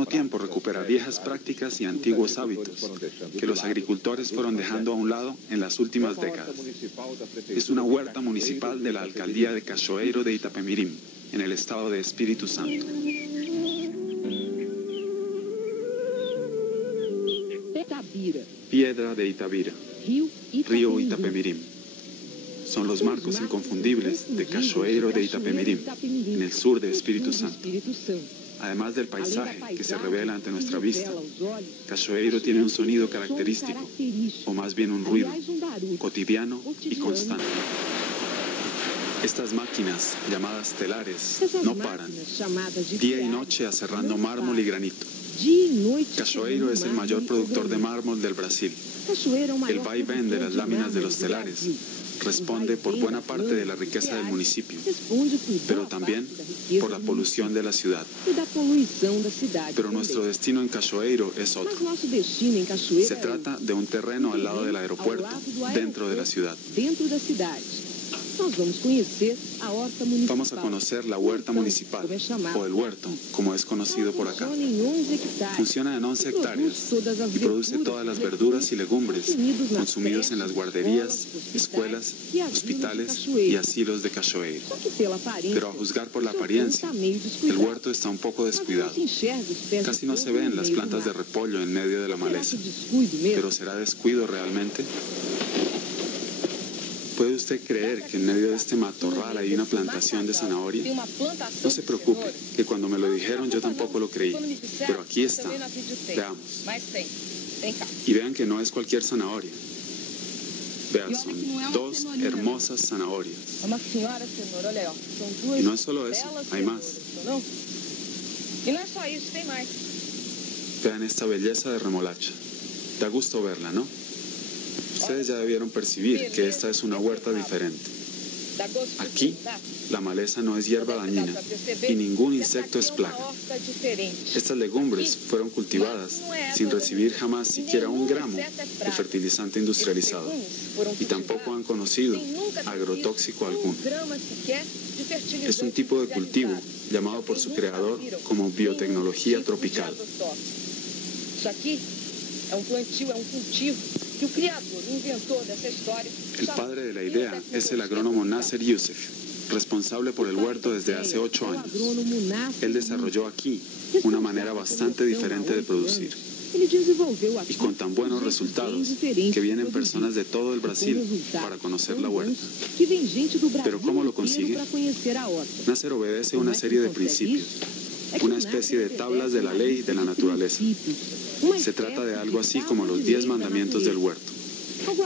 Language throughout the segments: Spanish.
mismo tiempo recupera viejas prácticas y antiguos hábitos que los agricultores fueron dejando a un lado en las últimas décadas. Es una huerta municipal de la alcaldía de Cachoeiro de Itapemirim, en el estado de Espíritu Santo. Piedra de Itabira, río Itapemirim. Son los marcos inconfundibles de Cachoeiro de Itapemirim, en el sur de Espíritu Santo. Además del paisaje que se revela ante nuestra vista, Cachoeiro tiene un sonido característico, o más bien un ruido, cotidiano y constante. Estas máquinas, llamadas telares, no paran, día y noche aserrando mármol y granito. Cachoeiro es el mayor productor de mármol del Brasil. El vaivén de las láminas de los telares responde por buena parte de la riqueza del municipio, pero también por la polución de la ciudad. Pero nuestro destino en Cachoeiro es otro. Se trata de un terreno al lado del aeropuerto, dentro de la ciudad. Vamos a conocer la huerta municipal, o el huerto, como es conocido por acá. Funciona en 11 hectáreas y produce todas las verduras y legumbres consumidos en las guarderías, escuelas, hospitales y asilos de Cachoeiro. Pero a juzgar por la apariencia, el huerto está un poco descuidado. Casi no se ven las plantas de repollo en medio de la maleza. ¿Pero será descuido realmente? ¿Puede usted creer que en medio de este matorral hay una plantación de zanahoria? No se preocupe, que cuando me lo dijeron yo tampoco lo creí. Pero aquí está. Veamos. Y vean que no es cualquier zanahoria. Vean, son 2 hermosas zanahorias. Y no es solo eso, hay más. Vean esta belleza de remolacha. Da gusto verla, ¿no? Ustedes ya debieron percibir que esta es una huerta diferente. Aquí, la maleza no es hierba dañina y ningún insecto es plaga. Estas legumbres fueron cultivadas sin recibir jamás siquiera 1 gramo de fertilizante industrializado y tampoco han conocido agrotóxico alguno. Es un tipo de cultivo llamado por su creador como biotecnología tropical. El padre de la idea es el agrónomo Nasser Youssef, responsable por el huerto desde hace 8 años. Él desarrolló aquí una manera bastante diferente de producir. Y con tan buenos resultados que vienen personas de todo el Brasil para conocer la huerta. ¿Pero cómo lo consigue? Nasser obedece una serie de principios, una especie de tablas de la ley de la naturaleza. Se trata de algo así como los 10 mandamientos del huerto.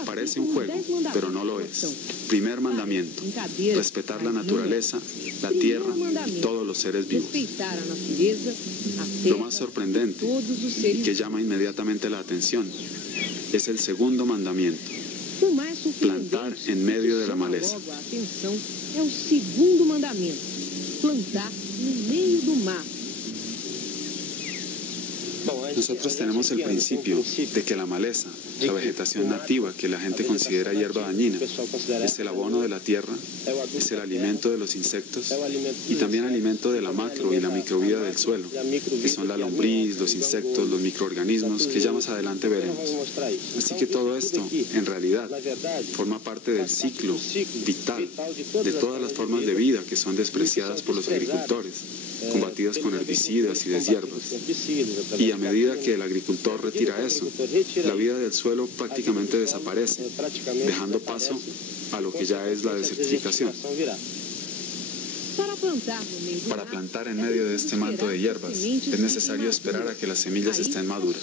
Parece un juego, pero no lo es. Primer mandamiento: respetar la naturaleza, la tierra y todos los seres vivos. Lo más sorprendente y que llama inmediatamente la atención es el segundo mandamiento: plantar en medio de la maleza. Nosotros tenemos el principio de que la maleza, la vegetación nativa que la gente considera hierba dañina, es el abono de la tierra, es el alimento de los insectos y también alimento de la macro y la microvida del suelo, que son la lombriz, los insectos, los microorganismos que ya más adelante veremos. Así que todo esto, en realidad, forma parte del ciclo vital de todas las formas de vida que son despreciadas por los agricultores, combatidas con herbicidas y deshierbas. Y a medida que el agricultor retira eso, la vida del suelo prácticamente desaparece, dejando paso a lo que ya es la desertificación. Para plantar en medio de este manto de hierbas, es necesario esperar a que las semillas estén maduras.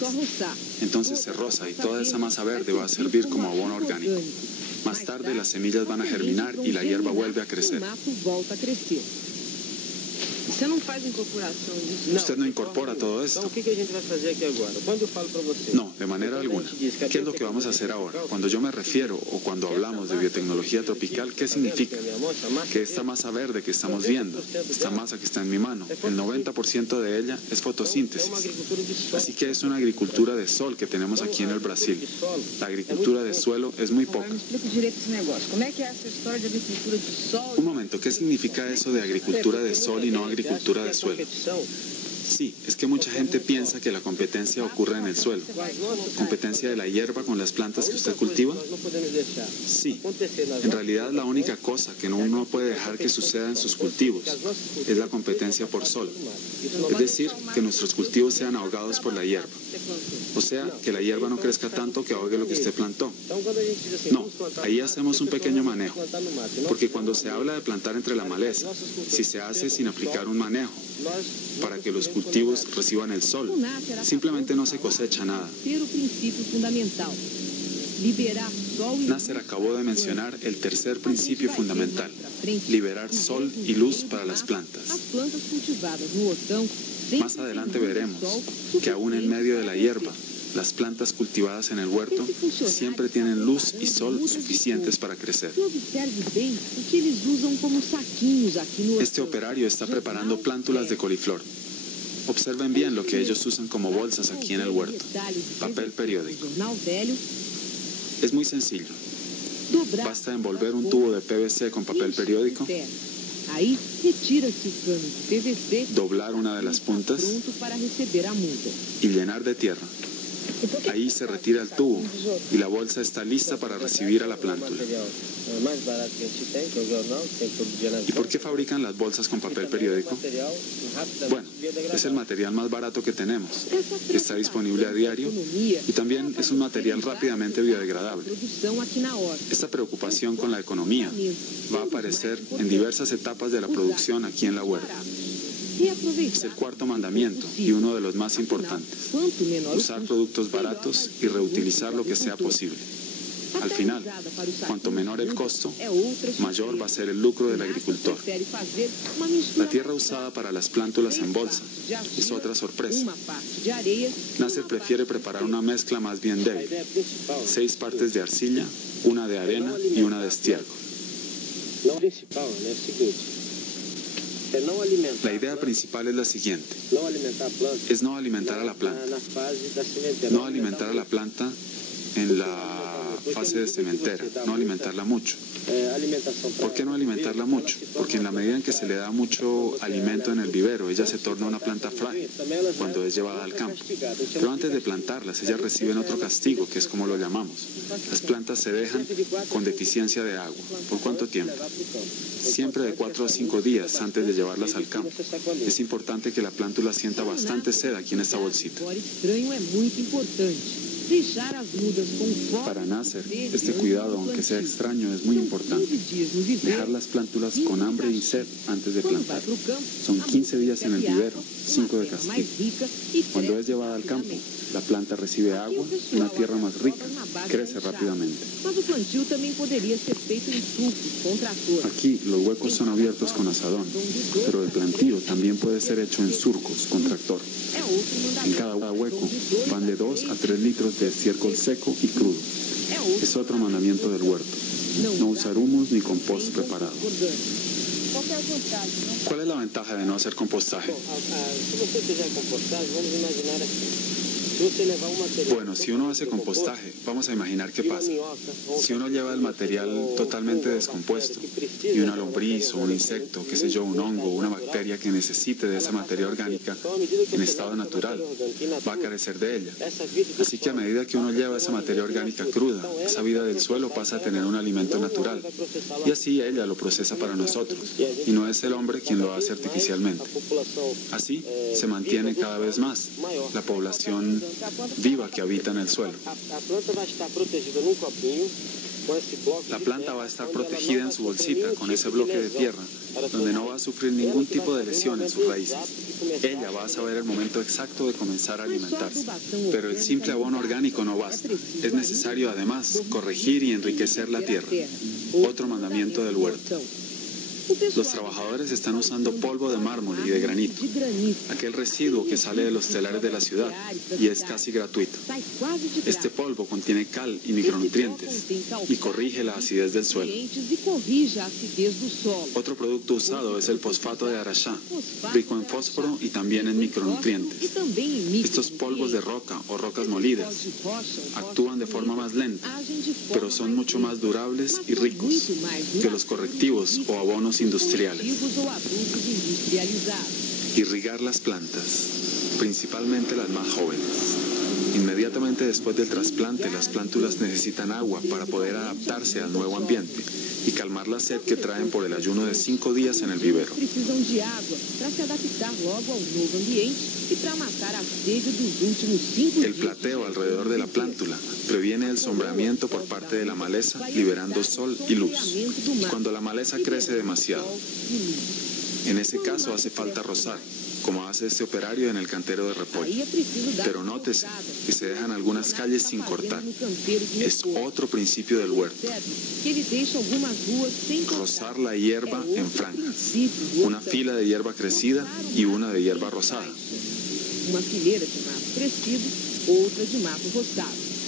Entonces se roza y toda esa masa verde va a servir como abono orgánico. Más tarde las semillas van a germinar y la hierba vuelve a crecer. ¿Usted no incorpora todo esto? No, de manera alguna. ¿Qué es lo que vamos a hacer ahora? Cuando yo me refiero o cuando hablamos de biotecnología tropical, ¿qué significa? Que esta masa verde que estamos viendo, esta masa que está en mi mano, el 90% de ella es fotosíntesis. Así que es una agricultura de sol que tenemos aquí en el Brasil. La agricultura de suelo es muy poca. Un momento, ¿qué significa eso de agricultura de sol y no agricultura de suelo? Sí, es que mucha gente piensa que la competencia ocurre en el suelo. ¿Competencia de la hierba con las plantas que usted cultiva? Sí, en realidad la única cosa que uno no puede dejar que suceda en sus cultivos es la competencia por sol. Es decir, que nuestros cultivos sean ahogados por la hierba. O sea, que la hierba no crezca tanto que ahogue lo que usted plantó. No, ahí hacemos un pequeño manejo, porque cuando se habla de plantar entre la maleza, si se hace sin aplicar un manejo para que los cultivos reciban el sol, simplemente no se cosecha nada. Nasser acabó de mencionar el tercer principio fundamental: liberar sol y luz para las plantas. Más adelante veremos que aún en medio de la hierba, las plantas cultivadas en el huerto siempre tienen luz y sol suficientes para crecer. Este operario está preparando plántulas de coliflor. Observen bien lo que ellos usan como bolsas aquí en el huerto: papel periódico. Es muy sencillo. Basta envolver un tubo de PVC con papel periódico, doblar una de las puntas y llenar de tierra. Ahí se retira el tubo y la bolsa está lista para recibir a la plántula. ¿Y por qué fabrican las bolsas con papel periódico? Bueno, es el material más barato que tenemos. Está disponible a diario y también es un material rápidamente biodegradable. Esta preocupación con la economía va a aparecer en diversas etapas de la producción aquí en la huerta. Es el cuarto mandamiento y uno de los más importantes: usar productos baratos y reutilizar lo que sea posible. Al final, cuanto menor el costo, mayor va a ser el lucro del agricultor. La tierra usada para las plántulas en bolsa es otra sorpresa. Nasser prefiere preparar una mezcla más bien débil: 6 partes de arcilla, una de arena y una de estiércol. La idea principal es la siguiente: es no alimentar a la planta. No alimentar a la planta en la fase de sementera, no alimentarla mucho. ¿Por qué no alimentarla mucho? Porque en la medida en que se le da mucho alimento en el vivero, ella se torna una planta frágil cuando es llevada al campo. Pero antes de plantarlas, ellas reciben otro castigo, que es como lo llamamos. Las plantas se dejan con deficiencia de agua. ¿Por cuánto tiempo? Siempre de 4 a 5 días antes de llevarlas al campo. Es importante que la plántula sienta bastante sed aquí en esta bolsita. Para Nasser, este cuidado, aunque sea extraño, es muy importante. Dejar las plántulas con hambre y sed antes de plantar. Son 15 días en el vivero, 5 de castigo. Cuando es llevada al campo, la planta recibe agua, una tierra más rica, crece rápidamente. Aquí los huecos son abiertos con azadón, pero el plantío también puede ser hecho en surcos con tractor. En cada hueco van de 2 a 3 litros de estiércol seco y crudo. Es otro mandamiento del huerto: no usar humus ni compost preparado. ¿Cuál es la ventaja de no hacer compostaje? Bueno, si uno hace compostaje, vamos a imaginar qué pasa. Si uno lleva el material totalmente descompuesto y una lombriz o un insecto, qué sé yo, un hongo o una bacteria que necesite de esa materia orgánica en estado natural, va a carecer de ella. Así que a medida que uno lleva esa materia orgánica cruda, esa vida del suelo pasa a tener un alimento natural. Y así ella lo procesa para nosotros. Y no es el hombre quien lo hace artificialmente. Así se mantiene cada vez más la población viva que habita en el suelo. La planta va a estar protegida en su bolsita con ese bloque de tierra, donde no va a sufrir ningún tipo de lesión en sus raíces. Ella va a saber el momento exacto de comenzar a alimentarse. Pero el simple abono orgánico no basta. Es necesario además corregir y enriquecer la tierra. Otro mandamiento del huerto. Los trabajadores están usando polvo de mármol y de granito, aquel residuo que sale de los telares de la ciudad y es casi gratuito. Este polvo contiene cal y micronutrientes y corrige la acidez del suelo. Otro producto usado es el fosfato de arashá, rico en fósforo y también en micronutrientes. Estos polvos de roca o rocas molidas actúan de forma más lenta, pero son mucho más durables y ricos que los correctivos o abonos industriales. Irrigar las plantas, principalmente las más jóvenes. Inmediatamente después del trasplante, las plántulas necesitan agua para poder adaptarse al nuevo ambiente y calmar la sed que traen por el ayuno de 5 días en el vivero. El plateo alrededor de la plántula previene el sombreamiento por parte de la maleza, liberando sol y luz. Cuando la maleza crece demasiado, en ese caso hace falta rozar, como hace este operario en el cantero de repollo. Pero nótese que se dejan algunas calles sin cortar. Es otro principio del huerto. Rozar la hierba en franjas. Una fila de hierba crecida y una de hierba rosada.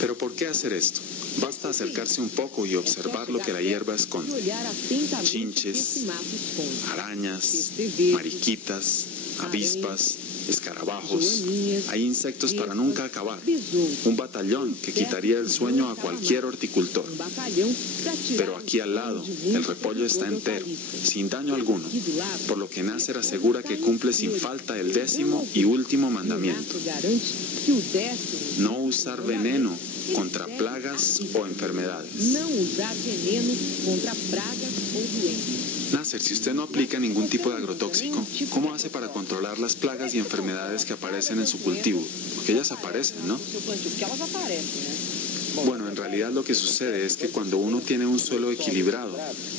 Pero ¿por qué hacer esto? Basta acercarse un poco y observar lo que la hierba esconde. Chinches, arañas, mariquitas, avispas, escarabajos. Hay insectos para nunca acabar. Un batallón que quitaría el sueño a cualquier horticultor. Pero aquí al lado, el repollo está entero, sin daño alguno, por lo que Nasser asegura que cumple sin falta el 10º y último mandamiento: no usar veneno contra plagas o enfermedades. Nasser, si usted no aplica ningún tipo de agrotóxico, ¿cómo hace para controlar las plagas y enfermedades que aparecen en su cultivo? Porque ellas aparecen, ¿no? Bueno, en realidad lo que sucede es que cuando uno tiene un suelo equilibrado,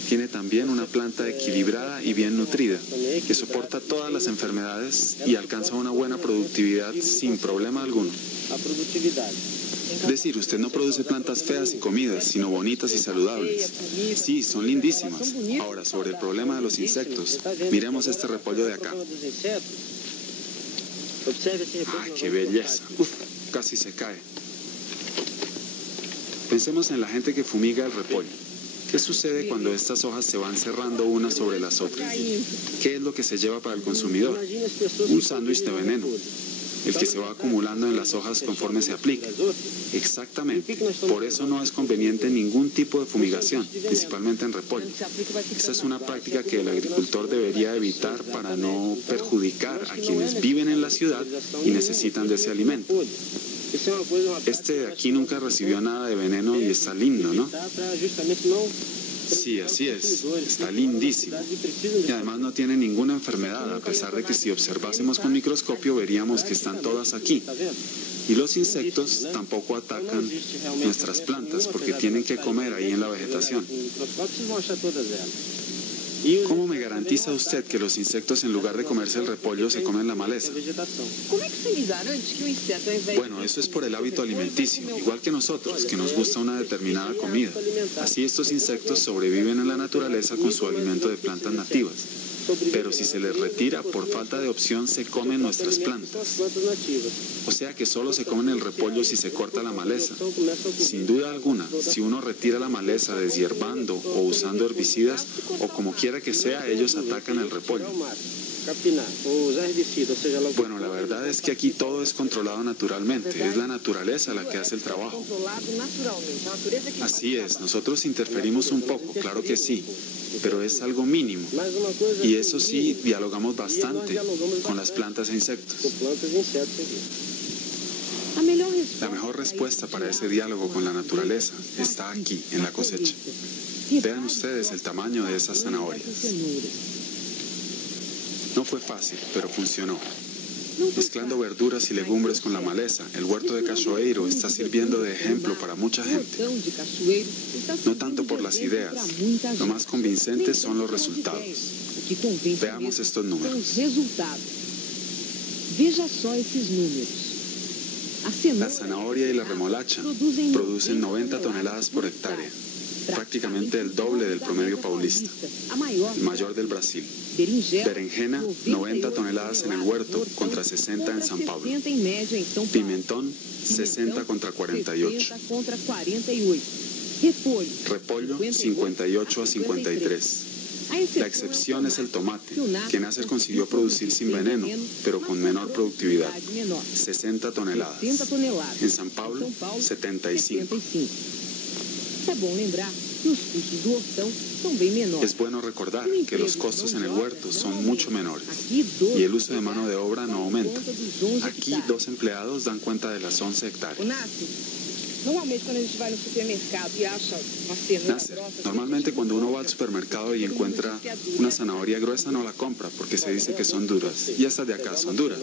tiene también una planta equilibrada y bien nutrida, que soporta todas las enfermedades y alcanza una buena productividad sin problema alguno. Es decir, usted no produce plantas feas y comidas, sino bonitas y saludables. Sí, son lindísimas. Ahora, sobre el problema de los insectos, miremos este repollo de acá. ¡Ay, qué belleza! Uf, casi se cae. Pensemos en la gente que fumiga el repollo. ¿Qué sucede cuando estas hojas se van cerrando unas sobre las otras? ¿Qué es lo que se lleva para el consumidor? Un sándwich de veneno, el que se va acumulando en las hojas conforme se aplica. Exactamente. Por eso no es conveniente ningún tipo de fumigación, principalmente en repollo. Esa es una práctica que el agricultor debería evitar para no perjudicar a quienes viven en la ciudad y necesitan de ese alimento. Este de aquí nunca recibió nada de veneno y está lindo, ¿no? Sí, así es. Está lindísimo. Y además no tiene ninguna enfermedad, a pesar de que si observásemos con microscopio veríamos que están todas aquí. Y los insectos tampoco atacan nuestras plantas porque tienen que comer ahí en la vegetación. ¿Cómo me garantiza usted que los insectos, en lugar de comerse el repollo, se comen la maleza? Bueno, eso es por el hábito alimenticio, igual que nosotros, que nos gusta una determinada comida. Así estos insectos sobreviven en la naturaleza con su alimento de plantas nativas. Pero si se les retira por falta de opción, se comen nuestras plantas. O sea que solo se comen el repollo si se corta la maleza. Sin duda alguna, si uno retira la maleza deshierbando o usando herbicidas, o como quiera que sea, ellos atacan el repollo. Bueno, la verdad es que aquí todo es controlado naturalmente. Es la naturaleza la que hace el trabajo. Así es, nosotros interferimos un poco, claro que sí, pero es algo mínimo. Y eso sí, dialogamos bastante con las plantas e insectos. La mejor respuesta para ese diálogo con la naturaleza está aquí, en la cosecha. Vean ustedes el tamaño de esas zanahorias. No fue fácil, pero funcionó. Mezclando verduras y legumbres con la maleza, el huerto de Cachoeiro está sirviendo de ejemplo para mucha gente. No tanto por las ideas, lo más convincentes son los resultados. Veamos estos números. La zanahoria y la remolacha producen 90 toneladas por hectárea, prácticamente el doble del promedio paulista, el mayor del Brasil. Berenjena, 90 toneladas en el huerto contra 60 en San Pablo. Pimentón, 60 contra 48. Repollo, 58 a 53. La excepción es el tomate, que Nasser consiguió producir sin veneno, pero con menor productividad, 60 toneladas. En San Pablo, 75. Es bueno recordar que los costos en el huerto son mucho menores y el uso de mano de obra no aumenta. Aquí 2 empleados dan cuenta de las 11 hectáreas. Nasser, normalmente cuando uno va al supermercado y encuentra una zanahoria gruesa no la compra porque se dice que son duras. Y estas de acá son duras.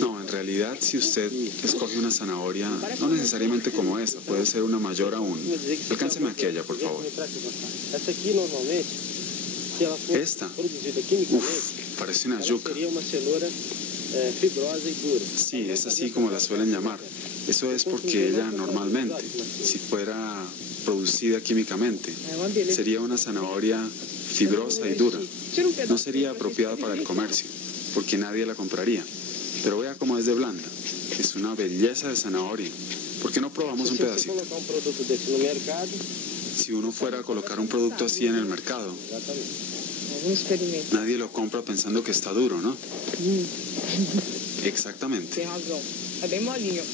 No, en realidad si usted escoge una zanahoria, no necesariamente como esa, puede ser una mayor aún. Alcánceme aquella, por favor. Esta, parece una yuca. Sí, es así como la suelen llamar. Eso es porque ella normalmente, si fuera producida químicamente, sería una zanahoria fibrosa y dura. No sería apropiada para el comercio, porque nadie la compraría. Pero vea cómo es de blanda. Es una belleza de zanahoria. ¿Por qué no probamos un pedacito? Si uno fuera a colocar un producto así en el mercado, nadie lo compra pensando que está duro, ¿no? Exactamente.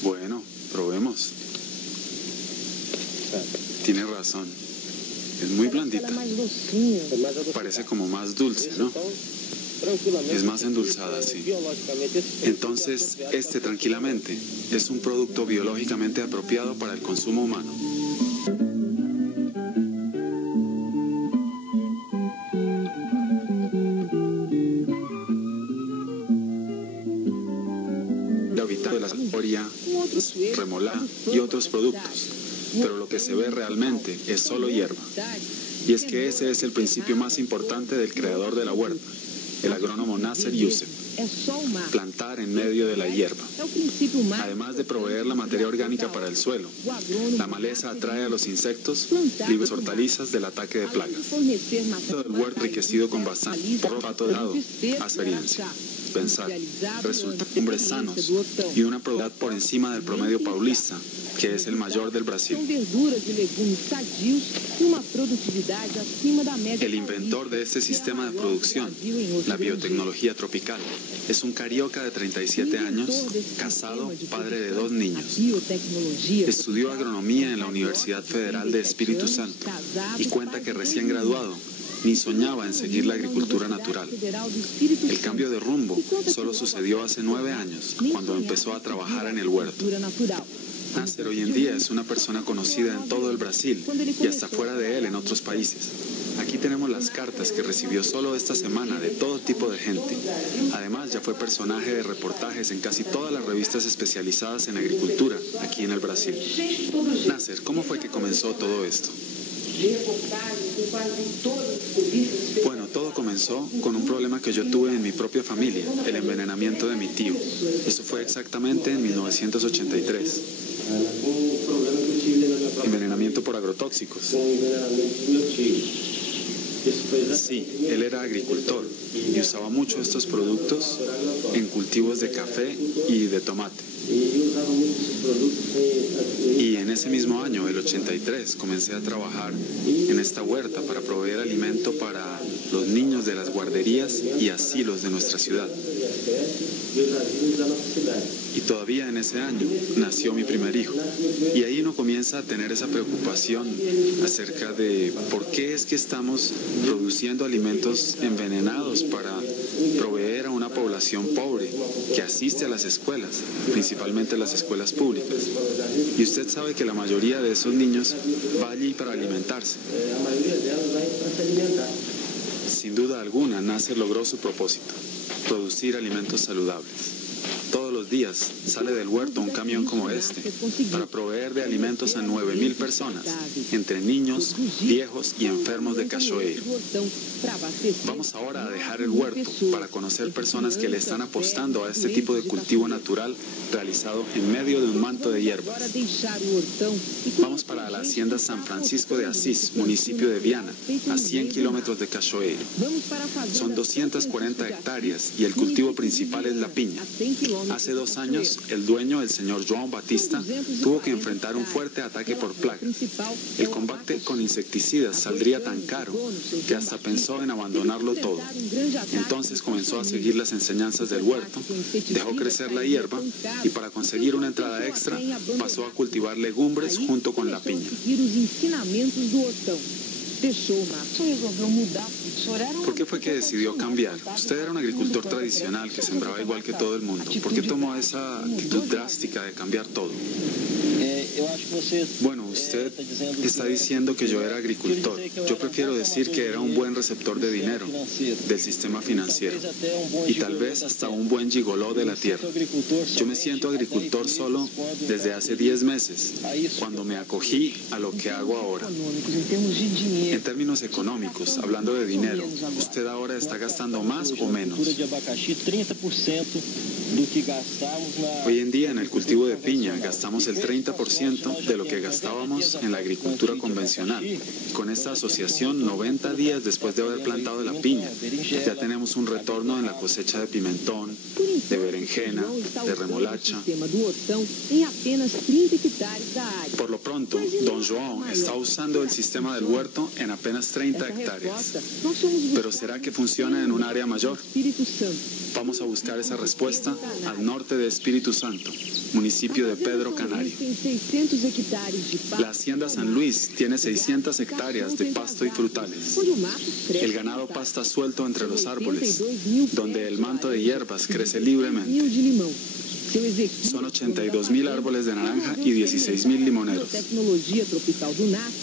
Bueno, probemos. Tiene razón. Es muy blandita. Parece como más dulce, ¿no? Es más endulzada, sí. Entonces, este tranquilamente es un producto biológicamente apropiado para el consumo humano. De la zanahoria, remolacha y otros productos, pero lo que se ve realmente es solo hierba. Y es que ese es el principio más importante del creador de la huerta, el agrónomo Nasser Youssef: plantar en medio de la hierba. Además de proveer la materia orgánica para el suelo, la maleza atrae a los insectos, libres hortalizas del ataque de plagas. El huerto enriquecido con bastante pato de lado, experiencia. Pensar, resultan hombres sanos y una productividad por encima del promedio paulista, que es el mayor del Brasil. El inventor de este sistema de producción, la biotecnología tropical, es un carioca de 37 años, casado, padre de 2 niños. Estudió agronomía en la Universidad Federal de Espíritu Santo y cuenta que recién graduado ni soñaba en seguir la agricultura natural. El cambio de rumbo solo sucedió hace 9 años, cuando empezó a trabajar en el huerto. Nasser hoy en día es una persona conocida en todo el Brasil y hasta fuera de él en otros países. Aquí tenemos las cartas que recibió solo esta semana de todo tipo de gente. Además, ya fue personaje de reportajes en casi todas las revistas especializadas en agricultura aquí en el Brasil. Nasser, ¿cómo fue que comenzó todo esto? Bueno, todo comenzó con un problema que yo tuve en mi propia familia, el envenenamiento de mi tío. Eso fue exactamente en 1983. Envenenamiento por agrotóxicos. Sí, él era agricultor y usaba mucho estos productos en cultivos de café y de tomate. Y en ese mismo año, el 83, comencé a trabajar en esta huerta para proveer alimento para los niños de las guarderías y asilos de nuestra ciudad. Y todavía en ese año nació mi primer hijo. Y ahí uno comienza a tener esa preocupación acerca de por qué es que estamos produciendo alimentos envenenados para proveer a una población pobre que asiste a las escuelas, principalmente las escuelas públicas. Y usted sabe que la mayoría de esos niños va allí para alimentarse. Sin duda alguna, Nasser logró su propósito: producir alimentos saludables. Todos los días sale del huerto un camión como este para proveer de alimentos a 9.000 personas, entre niños, viejos y enfermos de Cachoeiro. Vamos ahora a dejar el huerto para conocer personas que le están apostando a este tipo de cultivo natural realizado en medio de un manto de hierbas. Vamos para la hacienda San Francisco de Asís, municipio de Viana, a 100 kilómetros de Cachoeiro. Son 240 hectáreas y el cultivo principal es la piña. Hace 2 años, el dueño, el señor João Batista, tuvo que enfrentar un fuerte ataque por plaga. El combate con insecticidas saldría tan caro que hasta pensó en abandonarlo todo. Entonces comenzó a seguir las enseñanzas del huerto, dejó crecer la hierba y para conseguir una entrada extra pasó a cultivar legumbres junto con la piña. ¿Por qué fue que decidió cambiar? Usted era un agricultor tradicional que sembraba igual que todo el mundo. ¿Por qué tomó esa actitud drástica de cambiar todo? Bueno, usted está diciendo que yo era agricultor. Yo prefiero decir que era un buen receptor de dinero del sistema financiero y tal vez hasta un buen gigoló de la tierra. Yo me siento agricultor solo desde hace 10 meses, cuando me acogí a lo que hago ahora. En términos económicos, hablando de dinero, ¿usted ahora está gastando más o menos? Hoy en día en el cultivo de piña gastamos el 30% de lo que gastábamos en la agricultura convencional. Con esta asociación, 90 días después de haber plantado la piña, ya tenemos un retorno en la cosecha de pimentón, de berenjena, de remolacha. Por lo pronto, Don João está usando el sistema del huerto en apenas 30 hectáreas. ¿Pero será que funciona en un área mayor? Vamos a buscar esa respuesta al norte de Espíritu Santo, municipio de Pedro Canario. La Hacienda San Luis tiene 600 hectáreas de pasto y frutales. El ganado pasta suelto entre los árboles, donde el manto de hierbas crece libremente. Son 82.000 árboles de naranja y 16.000 limoneros.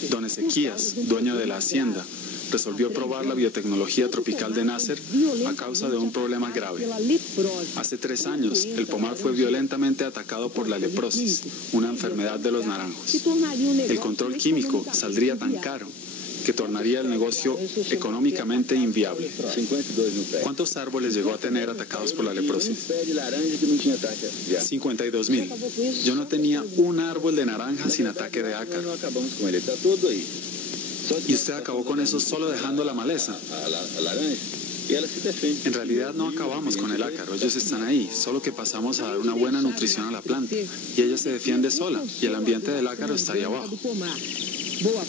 Don Ezequías, dueño de la hacienda, resolvió probar la biotecnología tropical de Nasser a causa de un problema grave. Hace 3 años, el pomar fue violentamente atacado por la leprosis, una enfermedad de los naranjos. El control químico saldría tan caro que tornaría el negocio económicamente inviable. ¿Cuántos árboles llegó a tener atacados por la leprosis? 52.000. Yo no tenía un árbol de naranja sin ataque de ácaro. ¿Y usted acabó con eso solo dejando la maleza? En realidad no acabamos con el ácaro, ellos están ahí, solo que pasamos a dar una buena nutrición a la planta y ella se defiende sola y el ambiente del ácaro está ahí abajo.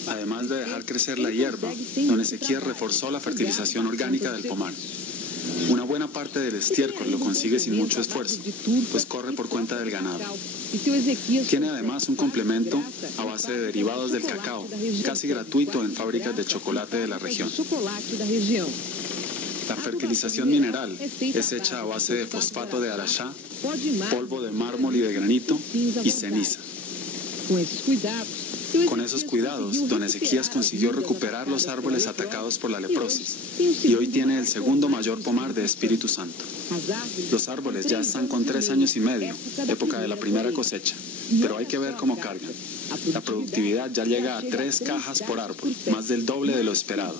Además de dejar crecer la hierba, don Ezequías reforzó la fertilización orgánica del pomar. Una buena parte del estiércol lo consigue sin mucho esfuerzo, pues corre por cuenta del ganado. Tiene además un complemento a base de derivados del cacao, casi gratuito en fábricas de chocolate de la región. La fertilización mineral es hecha a base de fosfato de arashá, polvo de mármol y de granito y ceniza. Con esos cuidados, don Ezequías consiguió recuperar los árboles atacados por la leprosis y hoy tiene el segundo mayor pomar de Espíritu Santo. Los árboles ya están con 3 años y medio, época de la primera cosecha, pero hay que ver cómo cargan. La productividad ya llega a 3 cajas por árbol, más del doble de lo esperado.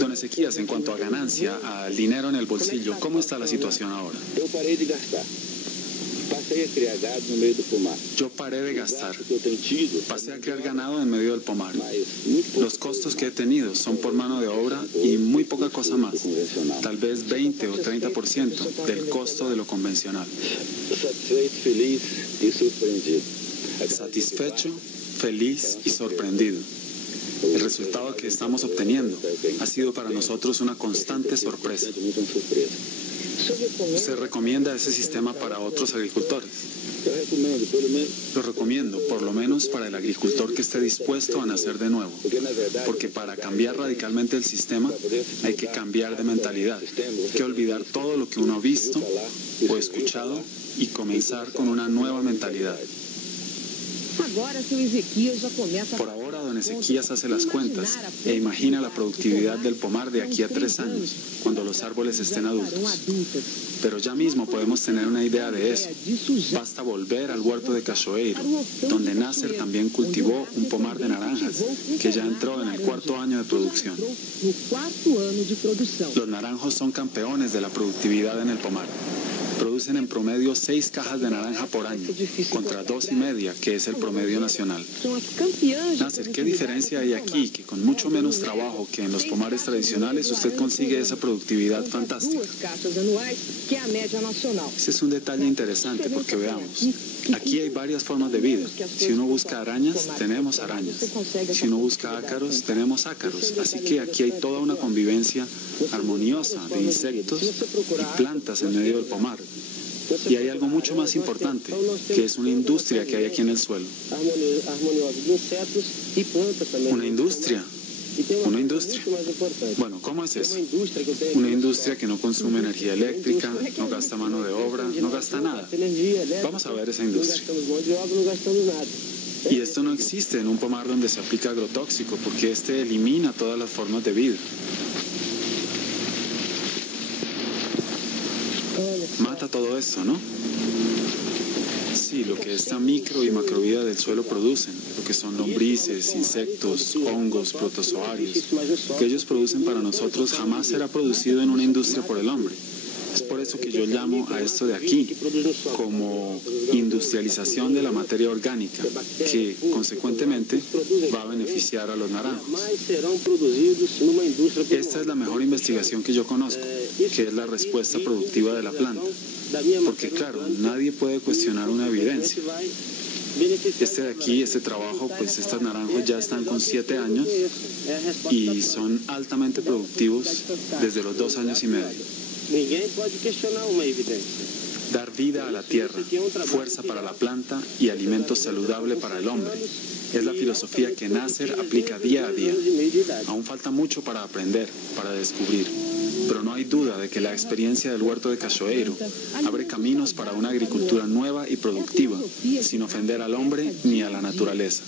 Don Ezequías, en cuanto a ganancia, al dinero en el bolsillo, ¿cómo está la situación ahora? Yo paré de gastar. Pasé a criar ganado en medio del pomar. Los costos que he tenido son por mano de obra y muy poca cosa más. Tal vez 20 o 30% del costo de lo convencional. Satisfecho, feliz y sorprendido. El resultado que estamos obteniendo ha sido para nosotros una constante sorpresa. ¿Usted recomienda ese sistema para otros agricultores? Lo recomiendo, por lo menos para el agricultor que esté dispuesto a nacer de nuevo, porque para cambiar radicalmente el sistema hay que cambiar de mentalidad, hay que olvidar todo lo que uno ha visto o escuchado y comenzar con una nueva mentalidad. Por ahora, don Ezequías hace las cuentas e imagina la productividad del pomar de aquí a 3 años, cuando los árboles estén adultos. Pero ya mismo podemos tener una idea de eso. Basta volver al huerto de Cachoeiro, donde Nasser también cultivó un pomar de naranjas, que ya entró en el 4º año de producción. Los naranjos son campeones de la productividad en el pomar. Producen en promedio 6 cajas de naranja por año, contra 2,5, que es el promedio nacional. Nasser, ¿qué diferencia hay aquí que con mucho menos trabajo que en los pomares tradicionales usted consigue esa productividad fantástica? Ese es un detalle interesante porque veamos, aquí hay varias formas de vida. Si uno busca arañas, tenemos arañas. Si uno busca ácaros, tenemos ácaros. Así que aquí hay toda una convivencia armoniosa de insectos y plantas en medio del pomar. Y hay algo mucho más importante, que es una industria que hay aquí en el suelo. Una industria. Una industria. Bueno, ¿cómo es eso? Una industria que no consume energía eléctrica, no gasta mano de obra, no gasta nada. Vamos a ver esa industria. Y esto no existe en un pomar donde se aplica agrotóxico, porque este elimina todas las formas de vida. Mata todo esto, ¿no? Sí, lo que esta micro y macrovida del suelo producen, lo que son lombrices, insectos, hongos, protozoarios, que ellos producen para nosotros jamás será producido en una industria por el hombre. Es por eso que yo llamo a esto de aquí como industrialización de la materia orgánica, que consecuentemente va a beneficiar a los naranjos. Esta es la mejor investigación que yo conozco, que es la respuesta productiva de la planta. Porque claro, nadie puede cuestionar una evidencia. Este de aquí, este trabajo, pues estas naranjas ya están con 7 años y son altamente productivos desde los 2 años y medio. Dar vida a la tierra, fuerza para la planta y alimento saludable para el hombre. Es la filosofía que Nasser aplica día a día. Aún falta mucho para aprender, para descubrir. Pero no hay duda de que la experiencia del huerto de Cachoeiro abre caminos para una agricultura nueva y productiva, sin ofender al hombre ni a la naturaleza.